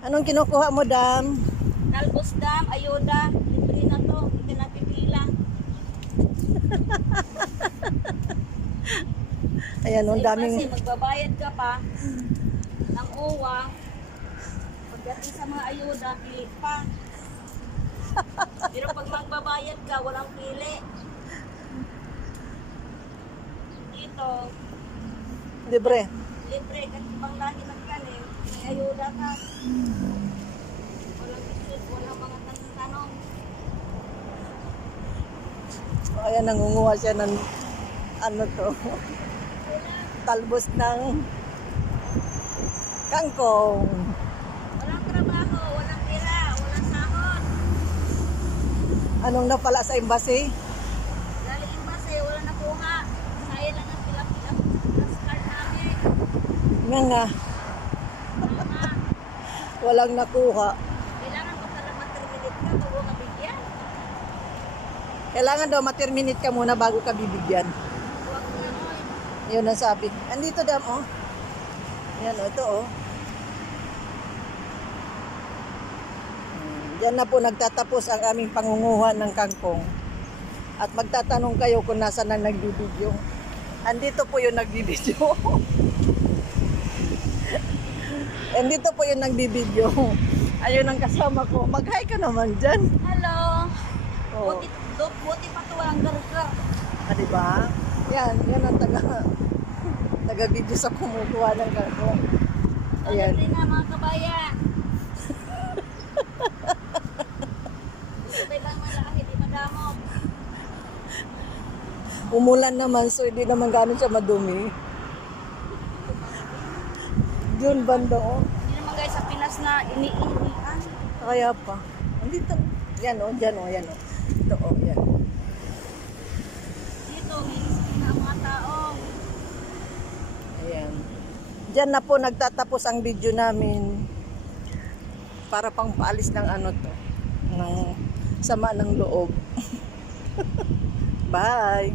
Anong kinukuha mo, Dam? Talbos dam, ayuda, libre na to, hindi na pipila. Ayan, ang daming... Kasi magbabayad ka pa ng uwa. Pagdating sa mga ayuda, pili pa. Pero pag magbabayad ka, walang pili. Dito, Libre. libre, kasi pang lahi ng kanin, may ayuda ka. Walang isip, walang mga tanong-tanong. O, ayan, nangunguha siya ng... Ano to? Talbos ng... kangkong. Walang trabaho, walang pera, walang sahod. Anong napala sa embassy? Galing imbase, walang nakuha. Saya lang ang pila-pila plus card namin. Nga. Tama. Walang nakuha. Kailangan pa pala materminate ka bago ka bigyan. Kailangan daw ma-terminate ka muna bago ka bibigyan. Huwag mo na oy. Yun ang sabi. Andito, Dam, oh. Yan, oh, ito, oh. Diyan na po nagtatapos ang aming pangunguha ng kangkong. At magtatanong kayo kung nasa na nagbibideo. Andito po yung nagbibideo. Andito po yung nagbibideo. Ayun ang kasama ko. Mag-hi ka naman dyan. Hello. Oh. Buti pa to walang gargar. Ah, diba? Yan ang taga-video sa kumukuha ng kangkong. Ayan. Libre na mga kabayan. Sabay lang malahi, di madamog. Umulan naman, so hindi naman gano'n siya madumi. Yun banda, oh. Hindi naman guys sa Pinas na iniinian. Kaya pa. Andito. Yan, oh. Yan, oh. Yan, oh. Ito, oh. Yan. Dito, may isip na ang mga tao. Ayan. Diyan na po nagtatapos ang video namin. Para pang paalis ng ano to. Ng sama ng loob. Bye!